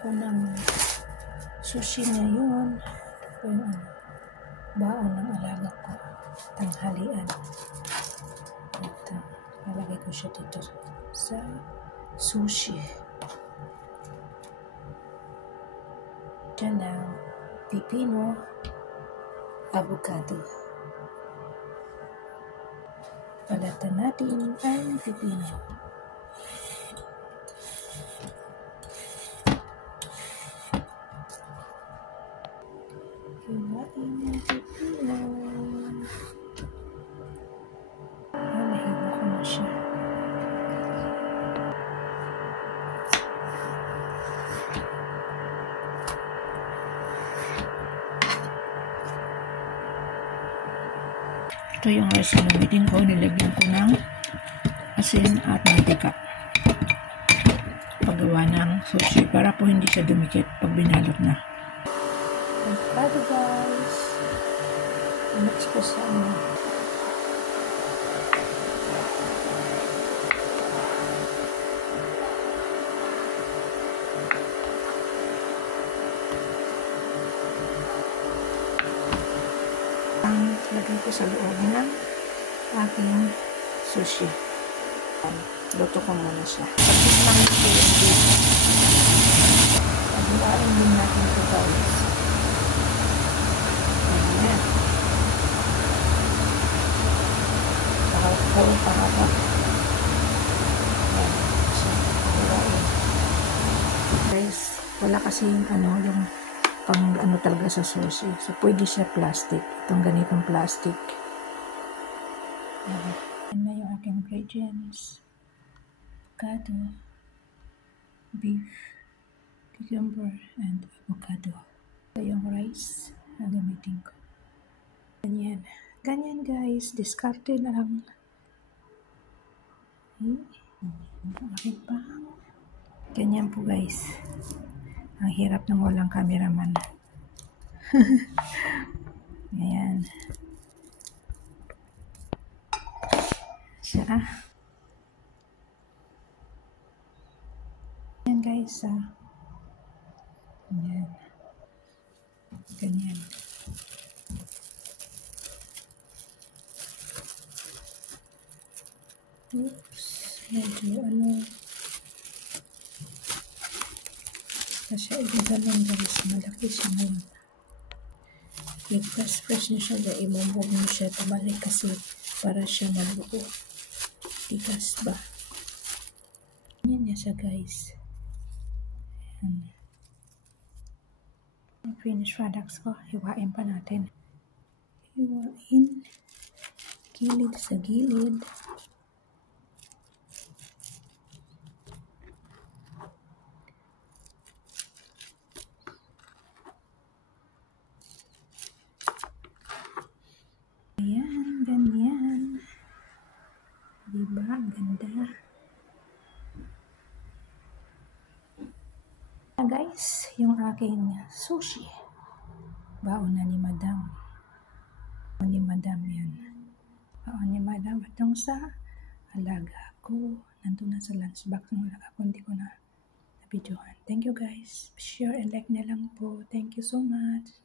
Ako ng sushi ngayon. Ito yung baon ng alaga ko. Tanghalian. At lalagay ko siya dito sa sushi. Diyan ang pipino, avocado. Balatan natin ang pipino. Hiwain ang pipino. Nahiwa ko na siya. Ito yung rice na gamitin ko. Nilagyan ko ng asin at mantika. Paggawa ng sushi para po hindi siya dumikit pag binalot na. Avocado guys. Mix ko sa lagay ko sa loob ng aking sushi. Luto ko muna siya. Pagkit lang ito yung beef. Paghiwain din natin ito guys. Ayan. Pahawak pahawak. Ayan. So, paghiwain. Guys, wala kasi yung yung pang talaga sa sushi. So, pwede siya plastic. Itong ganitong plastic. Yan na yung aking ingredients. Avocado, beef, cucumber, and avocado. Ito yung rice na gamitin ko. Ganyan. Ganyan guys. Discarded na lang. Okay pa. Ganyan po guys. Ang hirap ng walang cameraman. Ayan. Siya. Ayan guys. Ayan. Ganyan. Oops. Medyo siya igagalong guys. Malaki siya ngayon. I-press niyo siya dahil imumog niyo siya tabalik kasi para siya mabuo. Tigas ba? Yan niya siya guys. Ayan. Yung finished products ko. Hiwain pa natin. Hiwain. Gilid sa gilid. Ayan, ganyan. Diba? Ang ganda. Guys, yung aking sushi. Baon na ni Madam. Baon ni Madam yan. Baon ni Madam. Itong sa alaga ko. Nandun na sa lunchbox ng alaga ko. Hindi ko na videohan. Thank you guys. Share and like na lang po. Thank you so much.